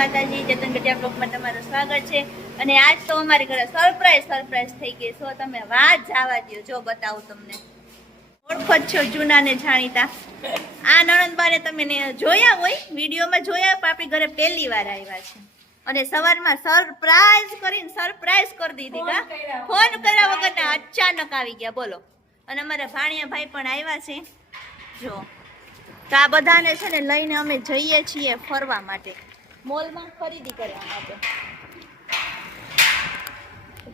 માતાજી, ચેતન ગઢિયા બ્લોગમાં તમારું સ્વાગત છે। અને આજ તો અમારી ઘરે સરપ્રાઈઝ થઈ ગઈ। સો તમે વાત જવા દો, જો બતાવું તમને। ઓળખો છો જૂના ને જાણીતા આ નણંદબાને તમે જોયા હોય, વિડીયોમાં જોયા, પણ આપણી ઘરે પહેલી વાર આવ્યા છે। અને સવારમાં સરપ્રાઈઝ કરી દીધી કા, ફોન કર્યા વગર અચાનક આવી ગયા, બોલો। અને અમારા ભાણિયા ભાઈ પણ આવ્યા છે, જો। તો આ બધાને છે ને લઈને અમે જઈએ છીએ ફરવા માટે, મોલમાં ખરીદી કરવા માટે।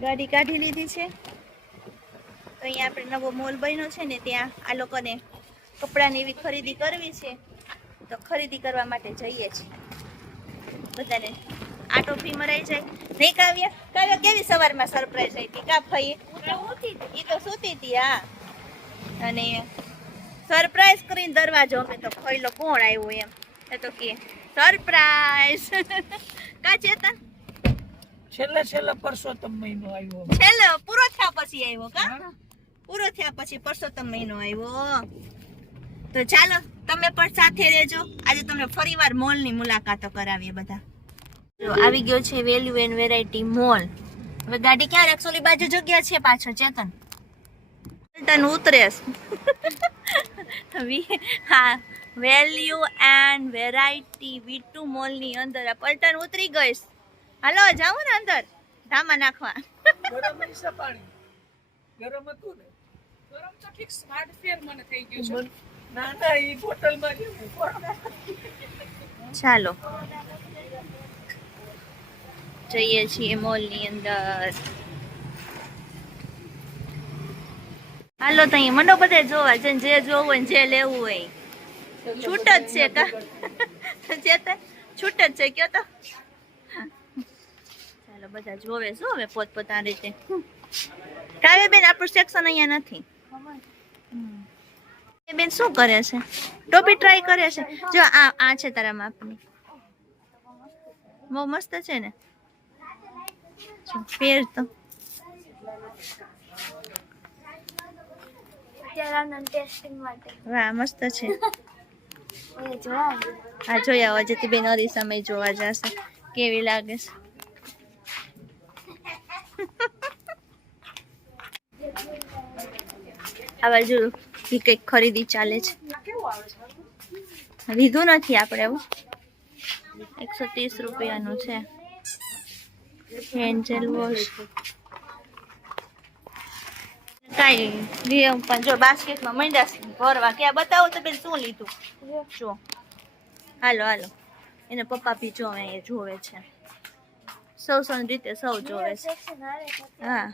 ગાડી કાઢી લીધી છે, તો અહીંયા આપણે નવો મોલ બન્યો છે ને, ત્યાં આ લોકોને કપડાની એવી ખરીદી કરવી છે, તો ખરીદી કરવા માટે જઈએ છીએ બધાને। આટો ફી મરાઈ જાય નહીં કાવ્ય? કાવ્ય કેવી સવારમાં સરપ્રાઈઝ આવી હતી કા ભાઈ? એ તો સૂતી હતી, હા। અને સરપ્રાઈઝ કરીને દરવાજો અમે તો ખોઈલો, કોણ આવ્યું એમ, એ તો કે સરપ્રાઈઝ કા ચેતન? છેલ્લે પરસોત્તમ મહિનો આવ્યો, છેલ્લે પૂરો થયા પછી આવ્યો કા? પૂરો થયા પછી પરસોત્તમ મહિનો આવ્યો। તો ચાલો તમે પણ સાથે રહેજો, આજે તમને ફરીવાર મોલની મુલાકાતો કરાવીએ બધા। જો આવી ગયો છે વેલ્યુ એન્ડ વેરાયટી મોલ। હવે ગાડી ક્યાં રાખશો? ઓલી બાજુ જગ્યા છે પાછળ ચેતન, પલટન ઉતરેશ હા, વેલ્યુ એન્ડ વેરાયટી V2 મોલની અંદર પલટન ઉતરી ગઈશ। હાલો જાઉં ને અંદર ધામા નાખવા। ગરમ છે પાણી, ગરમ હતું ને? ગરમ તો ઠીક, સ્માર્ટ ફેર મને થઈ ગયું છે। ના ઈ બોટલમાં જેવું। ચાલો જઈએ છીએ મોલની અંદર। હાલો તો અહીંયા મંડો બધે જોવા, જે જોવું હોય ને જે લેવું હોય છૂટ જ છે કા ચેતન? છૂટ જ છે કયો તો? ચાલો બધા જોવે શું હવે પોતપોતાની રીતે। કાવ્ય બેન આપણું સેક્શન અહીંયા નથી। એ બેન શું કરે છે? ટોપી ટ્રાય કરે છે। જો આ છે તારા માપની, બહુ મસ્ત છે ને, પહેર તો। વાહ મસ્ત છે। હા જોયા અજયતી બેન અરીસામાં જોવા જશે કેવી લાગે છે। આ બાજુ કઈક ખરીદી ચાલે છે, લીધું નથી આપણે એવું। 130 રૂપિયાનું છે હેન્ડલ વોશ, કાઈ પણ જો બાસ્કેટમાં મંડ્યા ભરવા। ક્યાં બતાવો તો બેન શું લીધું? જો હાલો એને પપ્પા બી જો એ જોવે છે, સૌ રીતે સૌ જોવે છે। હા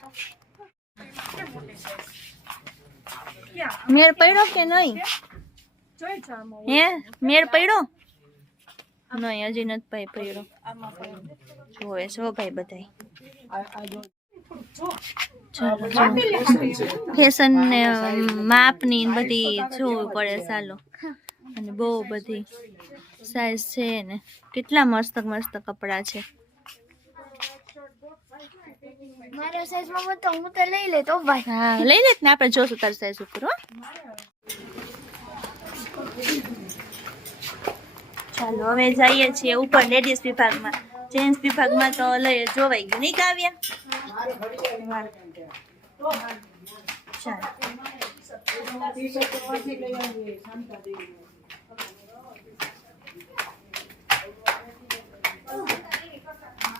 મેળ પડ્યો કે નહીં? હે મેળ પડ્યો નહીં? હજી નથી પડ્યો, જોવે છો ભાઈ બધાય। ફેશન ને માપની બધી જોવું પડે, ચાલો। અને બહુ બધી સાઈઝ છે ને, કેટલા મસ્ત મસ્ત કપડા છે। મારા સાઈઝમાં મત હું તો લઈ લે તો ભાઈ। હા લઈ લે ને, આપણે જોશું તારી સાઈઝ ઉપર હો। ચાલો હવે જઈએ છીએ ઉપર લેડીઝ વિભાગમાં। જેન્ટ્સ વિભાગમાં તો લઈ જોવાઈ ગયું નહીં કાવ્ય?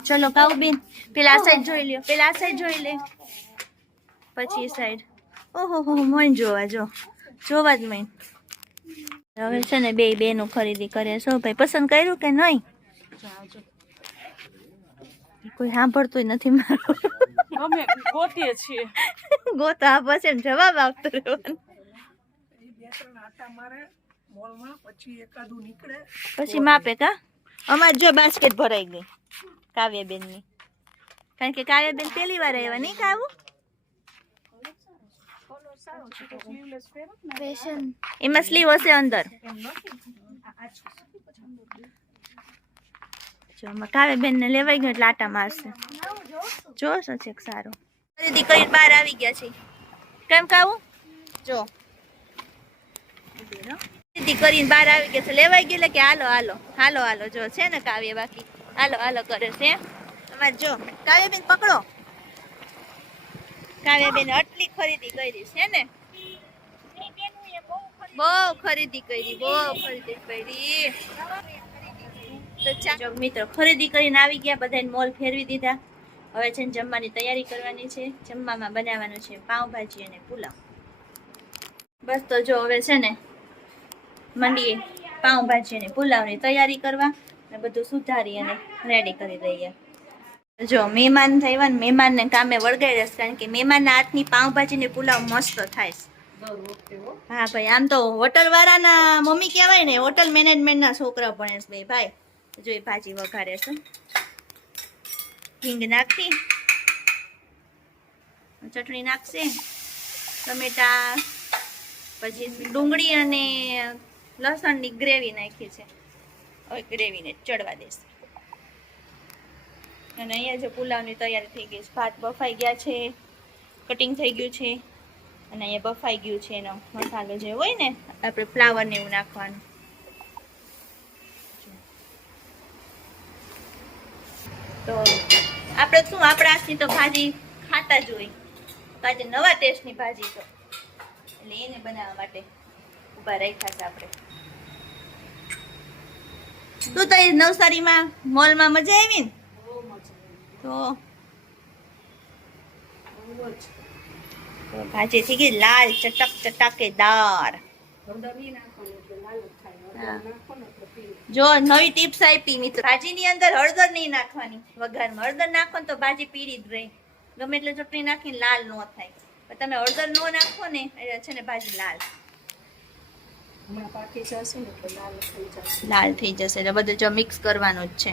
ચલો કાઉ બેન પેલા આ સાઈડ જોઈ લ્યો, પેલા આ સાઈડ જોઈ લે, પછી સાઈડ। ઓહો હો મન જોવા જ મન। હવે છે ને બે બેનું ખરીદી કરે છો ભાઈ, પસંદ કર્યું કે નહીં? કોઈ સાંભળતું નથી મારું, અમે ગોતીએ છીએ। ગોતા પછી એમ જવાબ આપતો રહેવાનો, બે ત્રણ આટા મારે મોલમાં, પછી એકાદું નીકળે, પછી માપે કા? અમાર જો બાસ્કેટ ભરાઈ ગઈ કાવ્યબેન ની, કારણ કે કાવ્યબેન પહેલી વાર આવ્યા નહીં કાવું? એમાં સ્લીવ હશે અંદર। જો કાવ્યબેન ને લેવાઈ ગયો એટલે આટા મારશે, જોશો છે સારું। ખરીદી કરીને બહાર આવી ગયા છે, કેમ કાવું? જો ખરીદી કરીને બહાર આવી ગયા છે, લેવાઈ ગયું એટલે કે હાલો જો છે ને કાવ્ય, બાકી હાલો હાલો કરે છે અમારે જો કાવ્યાબેન પકડો. કાવ્યાબેન આટલી ખરીદી કરી છે ને, બહુ ખરીદી કરી, બહુ ખરીદી કરી. તો ચાલો મિત્રો ખરીદી કરીને આવી ગયા, બધાને મોલ ફેરવી દીધા. હવે છે ને જમવાની તૈયારી કરવાની છે. જમવામાં બનાવવાનું છે પાઉંભાજી અને પુલાવ. બસ તો જો હવે છે ને મંડીએ પાઉંભાજી અને પુલાવની તૈયારી કરવા ને બધું સુધારી અને રેડી કરી દઈએ. જો મહેમાન થયા ને મહેમાનને કામે વળગાઈ રહેશે, કારણ કે મહેમાનના હાથની પાઉંભાજી ને પુલાવ મસ્ત થાય છે. હા ભાઈ, આમ તો હોટલ વાળાના મમ્મી કહેવાય ને, હોટલ મેનેજમેન્ટના છોકરા ભણે છે બે ભાઈ. જો એ ભાજી વઘારે છે, હિંગ નાખી, ચટણી નાખશે, ટમેટા, પછી ડુંગળી અને લસણની ગ્રેવી નાખી છે. હવે ગ્રેવીને ચડવા દેશે. અને અહીંયા જો પુલાવની તૈયારી થઈ ગઈ છે. ભાત બફાઈ ગયા છે, કટિંગ થઈ ગયું છે, અને અહીંયા બફાઈ ગયું છે. એનો મસાલો જે હોય ને આપણે ફ્લાવર ને એવું નાખવાનું. તો આપણે શું આપણા હાથની તો ભાજી ખાતા જ હોય, તો આજે નવા ટેસ્ટની ભાજી તો એટલે એને બનાવવા માટે ઊભા રાખ્યા છે આપણે. તું તો નવસારીમાં મોલમાં મજા આવી ને? તો ભાજી થઈ ગઈ લાલ ચટક ચટાકેદાર. જો નવી ટિપ્સ આપી મિત્રો, ભાજીની અંદર હળદર નહીં નાખવાની વઘારમાં. હળદર નાખો ને તો ભાજી પીળી જ રહે, ગમે એટલે ચટણી નાખીને લાલ ન થાય. પણ તમે હળદર ન નાખો ને એટલે છે ને ભાજી લાલ લાલ થઈ જશે. એટલે બધું જો મિક્સ કરવાનું જ છે.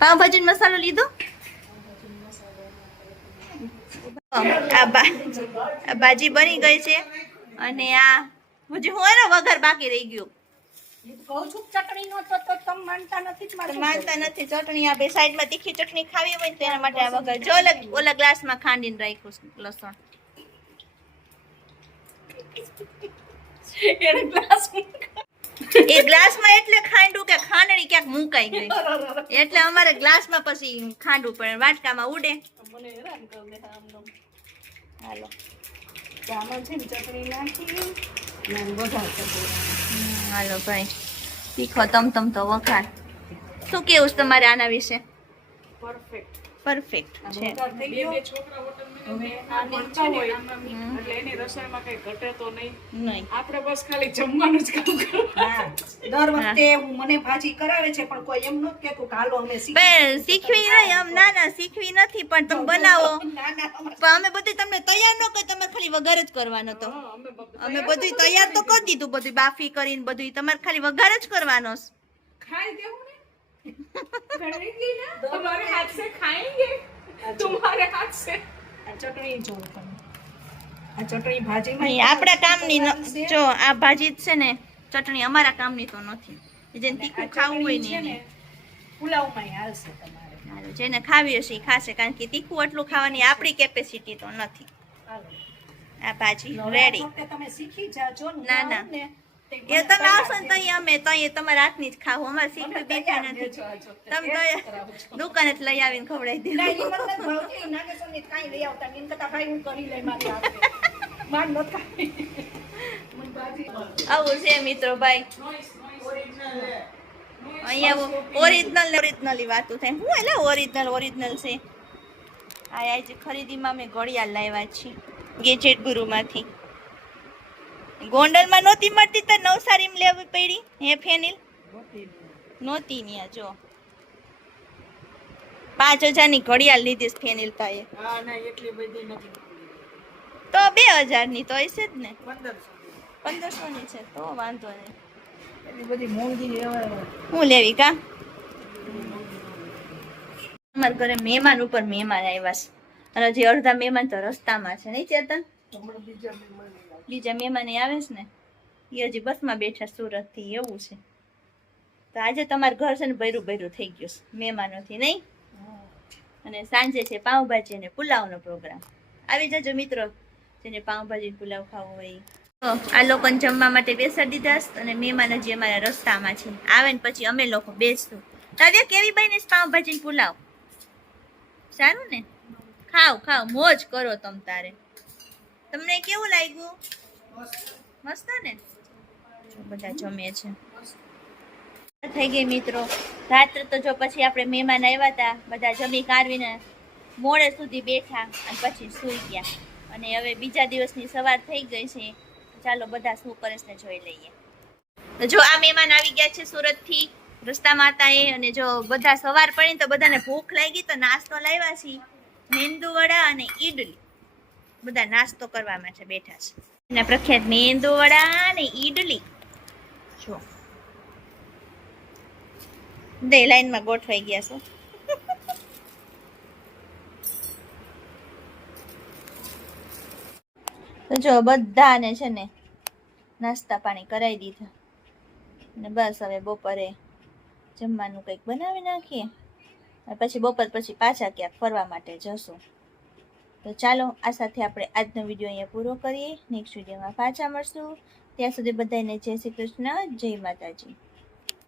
પાવભાજી મસાલો લીધો. આ ભાજી બની ગઈ છે, અને આ હજી હું એનો વઘાર બાકી રહી ગયો. માનતા નથી ચટણી. આ બે સાઈડમાં તીખી ચટણી ખાવી હોય તો એના માટે આ વઘાર. જો ઓલા ગ્લાસમાં ખાંડીને રાખ્યું લસણ. એ ગ્લાસમાં એટલે ખાંડું કે ખાંડણી ક્યાંક મુકાઈ ગઈ, એટલે અમારે ગ્લાસમાં પછી ખાંડવું પડે, વાટકામાં ઉડે. હાલો હાલો ભાઈ, તીખો તમ તો વઘાર. શું કેવું છે તમારે આના વિશે? પરફેક્ટ છે. આપણે બસ ખાલી જમવાનું જ કામ કરવાનું. દર વખતે મને ભાજી કરાવે છે, પણ કોઈ એમ નથી કહેતું કે હાલો અમે શીખવી નહીં. આમ ના શીખવી નથી, પણ તમે બનાવો. પણ અમે બધું તમને તૈયાર ન કરી, તમારે ખાલી વઘાર જ કરવાનો તો. અમે બધું તૈયાર તો કરી દીધું, બધું બાફી કરીને બધું તમારે ખાલી વઘાર જ કરવાનો. ખાઈ દેવું ને, तुम्हारे हाथ से खाएंगे, तुम्हारे हाथ से. ચટણી જો આ ચટણી ભાજી આપણા કામની જો આ ભાજી છે ને, ચટણી અમારા કામની તો નથી. જેને તીખું ખાવું હોય ને પુલાવમાં હાલશે તમારે. જેને ખાવી હશે ખાશે, કારણ કે તીખું એટલું ખાવાની આપણી કેપેસિટી તો નથી. આ ભાજી રેડી. તમે શીખી જાજો. ના એ તમે આવશો ને તઈ અમે તઈ તમારા હાથની જ ખાવું. અમારે શીખવી બેઠા નથી. તમે તો દુકાને જ લઈ આવીને ખવડાવી દે. આવું છે મિત્રો ભાઈ. અહીંયા ઓરિજિનલી વાતું થાય. હું એટલે ઓરિજિનલ છે. આજે ખરીદીમાં મેં ઘડિયાળ લાવ્યા છીએ ગેજેટ ગુરુમાંથી. ગોંડલમાં નહોતી મળતી તો નવસારીમાં લેવી પડી. હે ફેનિલ નહોતી ન્યા. જો 5000ની ઘડિયાળ લીધી ફેનિલ તાએ. તો 2000ની તો હશે જ ને. 1500ની છે તો વાંધો નહીં. હું લેવી કા? અમારા ઘરે મહેમાન ઉપર મહેમાન આવ્યા છે, અને હજી અડધા મહેમાન તો રસ્તામાં છે. નહીં ચેતન? બીજા મહેમાન આવે છે ને, એ હજી બસમાં બેઠા સુરત થી. એવું છે. તો આજે તમારું ઘર છે ને ભર્યું થઈ ગયું છે મહેમાનોથી, નહીં? અને સાંજે છે પાઉંભાજી અને પુલાવનો પ્રોગ્રામ. આવી જજો મિત્રો, જેને પાઉંભાજી પુલાવ ખાવો હોય. તો આ લોકોને જમવા માટે બેસાડી દીધા, અને મહેમાન હજી અમારા રસ્તામાં છે. આવે ને પછી અમે લોકો બેસશું. તારે કેવી બની પાવભાજી પુલાવ? સારું ને? ખાવ ખાવ મોજ કરો તમ તારે. તમને કેવું લાગ્યું? મસ્ત ને? બધા જમે છે. થઈ ગઈ મિત્રો રાત્રે તો જો પછી આપણે મહેમાન આવ્યા હતા બધા જમી કાઢવીને મોડે સુધી બેઠા અને પછી સૂઈ ગયા અને હવે બીજા દિવસની સવાર થઈ ગઈ છે. ચાલો બધા શું કરે છે જોઈ લઈએ. તો જો આ મહેમાન આવી ગયા છે સુરતથી રસ્તામાં હતા એ અને જો બધા સવાર પડી તો બધાને ભૂખ લાગી તો નાસ્તો લાવ્યા છે મેંદુ વડા અને ઈડલી. બધા નાસ્તો કરવામાં છે બેઠા છે. એના પ્રખ્યાત મેંદુ વડા અને ઈડલી જો દે લાઈનમાં ગોઠવાઈ ગયા છો. તો જો બધાને છે ને નાસ્તા પાણી કરાવી દીધા ને બસ હવે બપોરે જમવાનું કંઈક બનાવી નાખીએ પછી બપોર પછી પાછા ક્યાંક ફરવા માટે જશું. તો ચાલો આ સાથે આપણે આજનો વિડીયો અહીંયા પૂરો કરીએ. નેક્સ્ટ વિડીયોમાં પાછા મળશું. ત્યાં સુધી બધાને જય શ્રી કૃષ્ણ, જય માતાજી.